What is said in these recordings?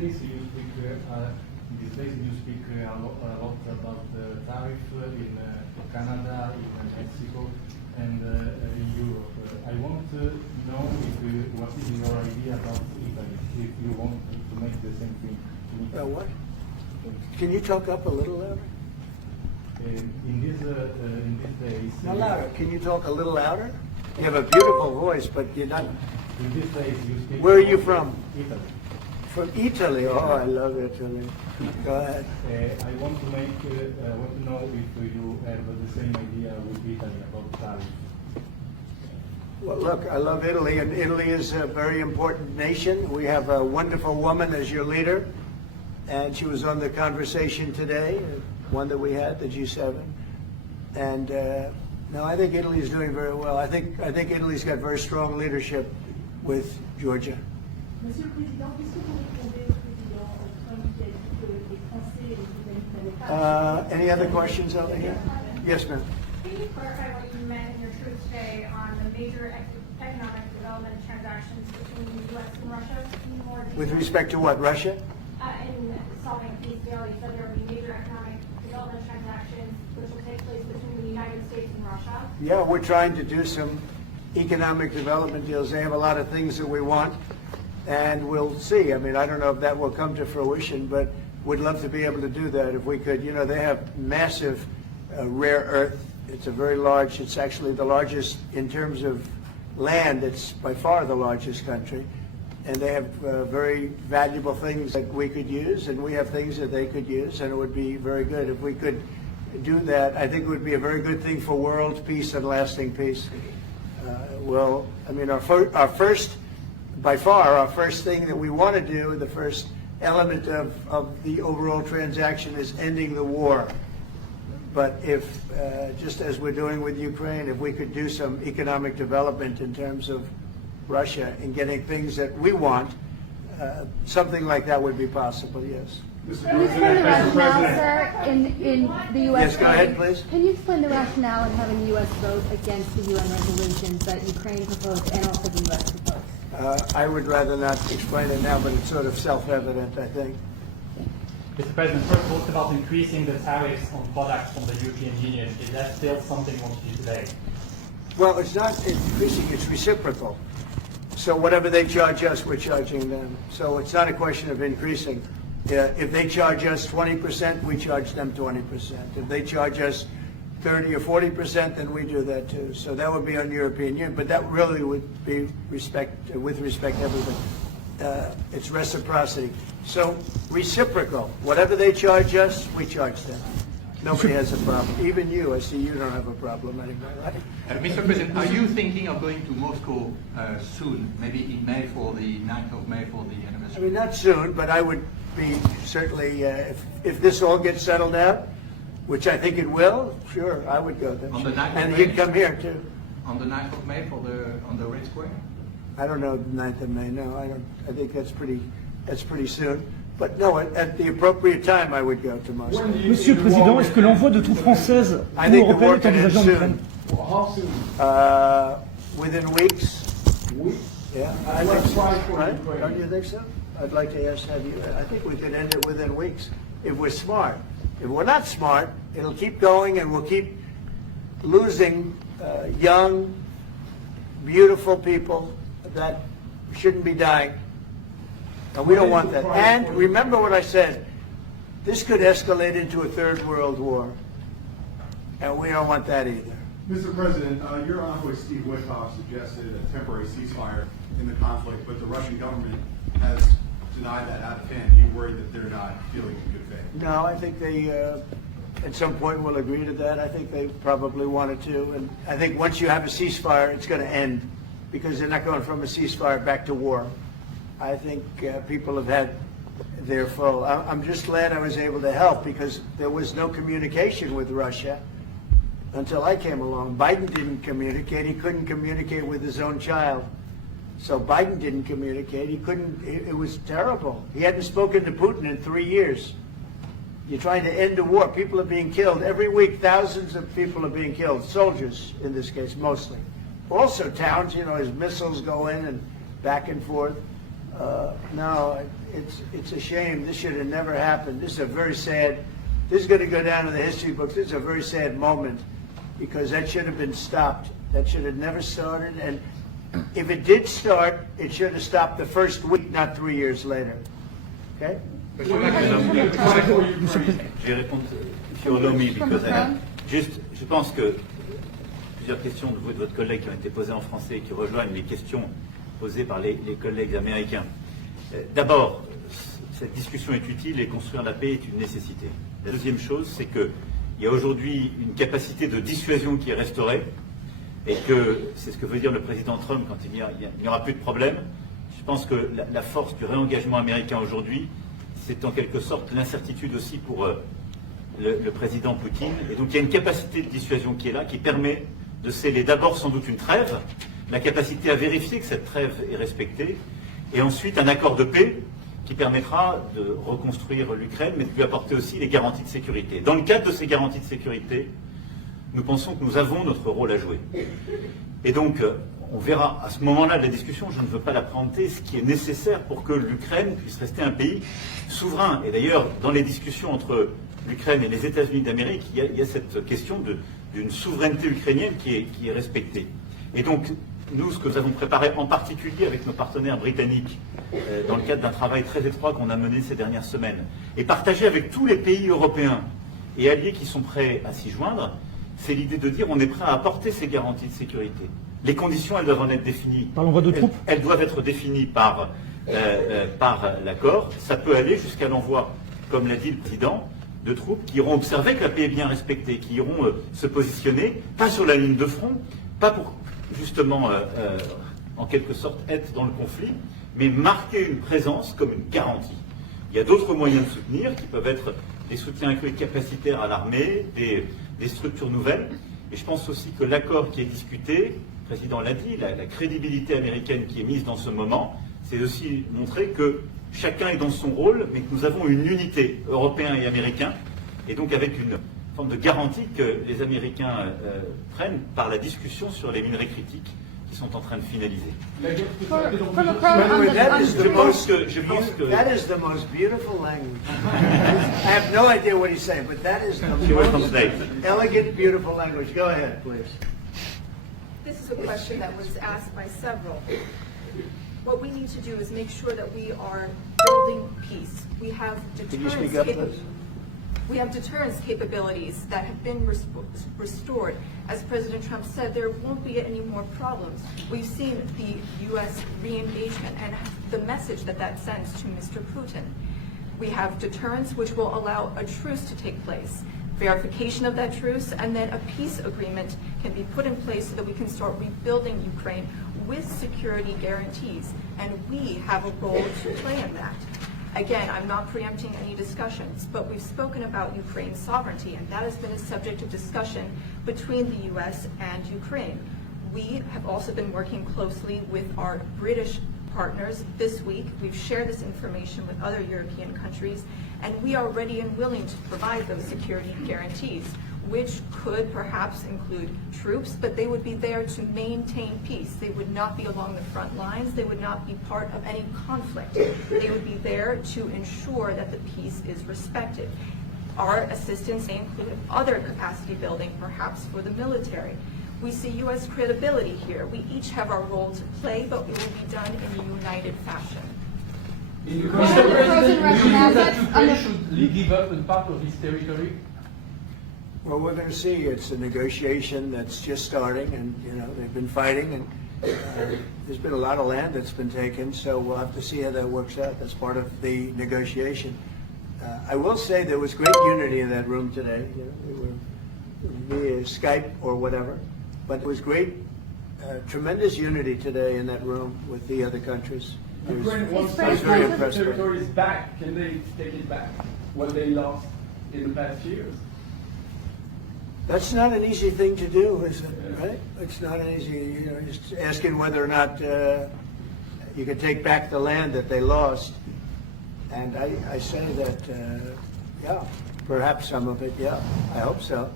these days you speak a lot about the tariff in Canada, in Mexico, and in Europe. I want to know what is your idea about Italy, if you want to make the same thing. What? Can you talk up a little louder? In these days... No, louder. Can you talk a little louder? You have a beautiful voice, but you're not... In these days you speak... Where are you from? Italy. From Italy? Oh, I love Italy. Go ahead. I want to know if you have the same idea with Italy about tariff. Well, look, I love Italy, and Italy is a very important nation. We have a wonderful woman as your leader, and she was on the conversation today, one that we had, the G7. And no, I think Italy is doing very well. I think Italy's got very strong leadership with Georgia. Monsieur le Président, qu'est-ce que vous répondez au président Trump qui a dit que les Français et les Britanniques n'avaient pas... Any other questions over here? Yes, ma'am. Can you clarify what you meant in your truth today on the major economic development transactions between the U.S. and Russia? With respect to what, Russia? In solving peace deal, you said there will be major economic development transactions which will take place between the United States and Russia. Yeah, we're trying to do some economic development deals. They have a lot of things that we want, and we'll see. I mean, I don't know if that will come to fruition, but we'd love to be able to do that if we could. You know, they have massive rare earth. It's a very large, it's actually the largest in terms of land. It's by far the largest country. And they have very valuable things that we could use, and we have things that they could use, and it would be very good if we could do that. I think it would be a very good thing for world peace and lasting peace. Well, I mean, our first, by far, our first thing that we want to do, the first element of the overall transaction is ending the war. But if, just as we're doing with Ukraine, if we could do some economic development in terms of Russia and getting things that we want, something like that would be possible, yes. Can you explain the rationale, sir, in the U.S. Yes, go ahead, please. Can you explain the rationale in having the U.S. vote against the UN resolutions that Ukraine proposed and also the U.S. proposed? I would rather not explain it now, but it's sort of self-evident, I think. Mr. President, first talked about increasing the tariffs on products from the European Union. Is that still something you want to do today? Well, it's not increasing, it's reciprocal. So whatever they charge us, we're charging them. So it's not a question of increasing. If they charge us 20%, we charge them 20%. If they charge us 30 or 40%, then we do that too. So that would be on European Union, but that really would be with respect to everything. It's reciprocity. So reciprocal. Whatever they charge us, we charge them. Nobody has a problem. Even you, I see you don't have a problem anymore, right? Mr. President, are you thinking of going to Moscow soon, maybe in May for the 9th of May for the anniversary? I mean, not soon, but I would be certainly, if this all gets settled out, which I think it will, sure, I would go there. On the 9th of and May? you'd come here too. On the 9th of May on the Red Square? I don't know the 9th of May, no, I don't. I think that's pretty soon. But no, at the appropriate time, I would go to Moscow. Monsieur le Président, est-ce que l'envoi de troupes françaises ou européennes est envisagé en Ukraine? Within weeks. Yeah, I think so, right? Don't you think so? I'd like to ask, I think we could end it within weeks if we're smart. If we're not smart, it'll keep going and we'll keep losing young, beautiful people that shouldn't be dying. And we don't want that. And remember what I said, this could escalate into a third world war. And we don't want that either. Mr. President, your envoy Steve Witkoff suggested a temporary ceasefire in the conflict, but the Russian government has denied that out of hand. Do you worry that they're not feeling in good faith? No, I think they, at some point, will agree to that. I think they probably wanted to. And I think once you have a ceasefire, it's going to end, because they're not going from a ceasefire back to war. I think people have had their full. I'm just glad I was able to help, because there was no communication with Russia until I came along. Biden didn't communicate. He couldn't communicate with his own child. So Biden didn't communicate. He couldn't. It was terrible. He hadn't spoken to Putin in 3 years. You're trying to end a war. People are being killed. Every week, thousands of people are being killed. Soldiers, in this case, mostly. Also towns, you know, as missiles go in and back and forth. No, it's a shame. This should have never happened. This is a very sad, this is going to go down in the history books. This is a very sad moment because that should have been stopped. That should have never started. And if it did start, it should have stopped the first week, not 3 years later. Okay? Je vais répondre sur Lomi, juste, je pense que plusieurs questions de vous et de votre collègue qui ont été posées en français et qui rejoignent les questions posées par les collègues américains. D'abord, cette discussion est utile et construire la paix est une nécessité. La deuxième chose, c'est qu'il y a aujourd'hui une capacité de dissuasion qui est restaurée et que c'est ce que veut dire le président Trump quand il n'y aura plus de problème. Je pense que la force du réengagement américain aujourd'hui, c'est en quelque sorte l'incertitude aussi pour le président Poutine. Et donc il y a une capacité de dissuasion qui est là, qui permet de sceller d'abord sans doute une trêve, la capacité à vérifier que cette trêve est respectée, et ensuite un accord de paix qui permettra de reconstruire l'Ukraine, mais de lui apporter aussi les garanties de sécurité. Dans le cadre de ces garanties de sécurité, nous pensons que nous avons notre rôle à jouer. Et donc, on verra à ce moment-là de la discussion, je ne veux pas la présenter, ce qui est nécessaire pour que l'Ukraine puisse rester un pays souverain. Et d'ailleurs, dans les discussions entre l'Ukraine et les États-Unis d'Amérique, il y a cette question d'une souveraineté ukrainienne qui est respectée. Et donc, nous, ce que nous avons préparé en particulier avec nos partenaires britanniques, dans le cadre d'un travail très étroit qu'on a mené ces dernières semaines, et partagé avec tous les pays européens et alliés qui sont prêts à s'y joindre, c'est l'idée de dire on est prêt à apporter ces garanties de sécurité. Les conditions, elles doivent en être définies. Par l'envoi de troupes. Elles doivent être définies par l'accord. Ça peut aller jusqu'à l'envoi, comme l'a dit le président, de troupes qui iront observer que la paix est bien respectée, qui iront se positionner, pas sur la ligne de front, pas pour justement, en quelque sorte, être dans le conflit, mais marquer une présence comme une garantie. Il y a d'autres moyens de soutenir qui peuvent être des soutiens capacitaires à l'armée, des structures nouvelles. Et je pense aussi que l'accord qui est discuté, le président l'a dit, la crédibilité américaine qui est mise dans ce moment, c'est aussi montrer que chacun est dans son rôle, mais que nous avons une unité, Européens et Américains, et donc avec une forme de garantie que les Américains prennent par la discussion sur les minerais critiques qui sont en train de finaliser. That is the most beautiful language. I have no idea what he's saying, but that is the most elegant, beautiful language. Go ahead, please. This is a question that was asked by several. What we need to do is make sure that we are building peace. We have deterrence capabilities that have been restored. As President Trump said, there won't be any more problems. We've seen the U.S. re-engagement and the message that that sends to Mr. Putin. We have deterrence, which will allow a truce to take place, verification of that truce, and then a peace agreement can be put in place so that we can start rebuilding Ukraine with security guarantees. And we have a role to play in that. Again, I'm not preempting any discussions, but we've spoken about Ukraine's sovereignty, and that has been a subject of discussion between the U.S. and Ukraine. We have also been working closely with our British partners this week. We've shared this information with other European countries, and we are ready and willing to provide those security guarantees, which could perhaps include troops, but they would be there to maintain peace. They would not be along the front lines. They would not be part of any conflict. They would be there to ensure that the peace is respected. Our assistance may include other capacity building, perhaps for the military. We see U.S. credibility here. We each have our role to play, but it will be done in a united fashion. Mr. President, you know that Ukraine should give up a part of its territory? Well, we're going to see. It's a negotiation that's just starting, and they've been fighting, and there's been a lot of land that's been taken. So we'll have to see how that works out. That's part of the negotiation. I will say there was great unity in that room today. They were via Skype or whatever, but it was great, tremendous unity today in that room with the other countries. Ukraine wants to territories back. Can they take it back? What they lost in the past years? That's not an easy thing to do, is it? Right? It's not an easy, just asking whether or not you can take back the land that they lost. And I say that, yeah, perhaps some of it, yeah, I hope so.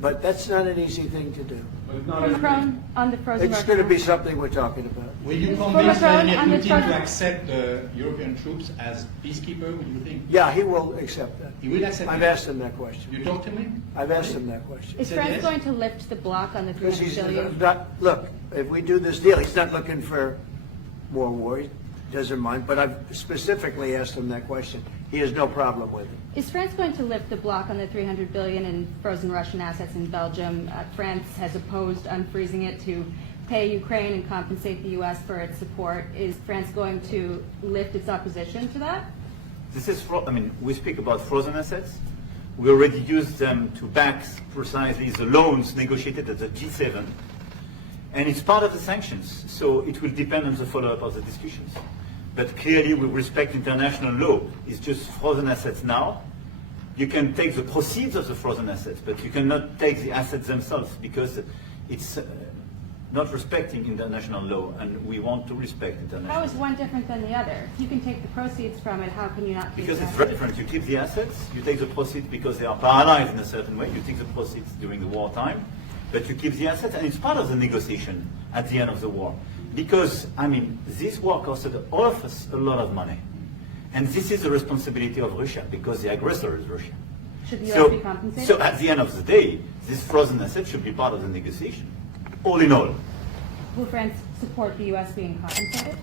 But that's not an easy thing to do. but not as many. Macron, on the frozen It's Russian. going to be something we're talking about. Will you For convince Macron, Vladimir on the Putin frozen- to accept the European troops as peacekeeper, would you think? Yeah, he will accept that. He will accept I've it? asked him that question. You talked to him? I've asked him that question. Is Said France yes? going to lift the block on the Because 300 he's billion? not, look, if we do this deal, he's not looking for more war. He doesn't mind, but I've specifically asked him that question. He has no problem with it. Is France going to lift the block on the 300 billion in frozen Russian assets in Belgium? France has opposed unfreezing it to pay Ukraine and compensate the U.S. for its support. Is France going to lift its opposition to that? This is, we speak about frozen assets. We already used them to back precisely the loans negotiated at the G7. And it's part of the sanctions, so it will depend on the follow-up of the discussions. But clearly, we respect international law. It's just frozen assets now. You can take the proceeds of the frozen assets, but you cannot take the assets themselves because it's not respecting international law, and we want to respect international How law. is one different than the other? You can take the proceeds from it, how can you not keep Because the it's assets? very different. You keep the assets, you take the proceeds because they are paralyzed in a certain way. You take the proceeds during the wartime, but you keep the assets, and it's part of the negotiation at the end of the war. Because, this war costed all of us a lot of money. And this is the responsibility of Russia, because the aggressor is Russia. Should the U.S. be compensated? So at the end of the day, this frozen asset should be part of the negotiation. All in all. Will France support the U.S. being compensated?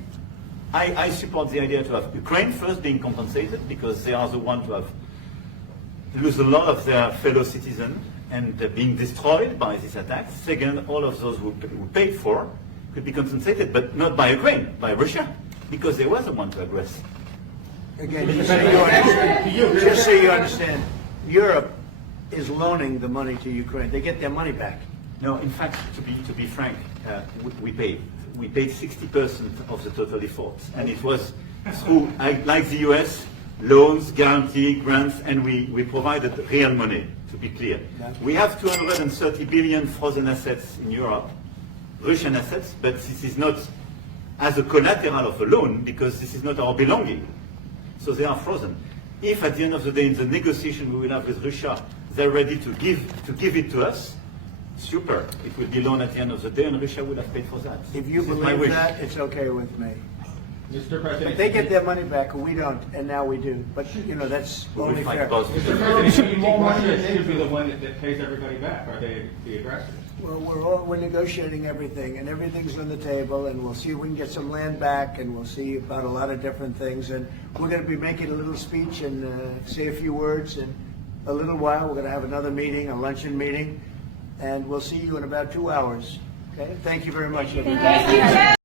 I support the idea to have Ukraine first being compensated because they are the ones to have lose a lot of their fellow citizens and being destroyed by this attack. Second, all of those who paid for could be compensated, but not by Ukraine, by Russia, because they were the one to aggress. Again, just so you understand, Europe is loaning the money to Ukraine. They get their money back. No, in fact, to be frank, we paid 60% of the total efforts, and it was through, like the US, loans, guarantee, grants, and we provided real money, to be clear. We have 230 billion frozen assets in Europe, Russian assets, but this is not as a collateral of a loan because this is not our belonging. So they are frozen. If at the end of the day in the negotiation we will have with Russia, they're ready to give it to us, super. It will be loan at the end of the day and Russia would have paid for that. If you This is my believe wish. that, it's okay with me. Mr. President. But they get their money back, and we don't, and now we do. But, that's We will only fight fair. both. Mr. President, do you think Russia should be the one that pays everybody back? Are they the aggressors? We're negotiating everything, and everything's on the table, and we'll see if we can get some land back, and we'll see about a lot of different things. And we're going to be making a little speech and say a few words in a little while. We're going to have another meeting, a luncheon meeting, and we'll see you in about 2 hours. Okay? Thank you very much, everybody. Thank you.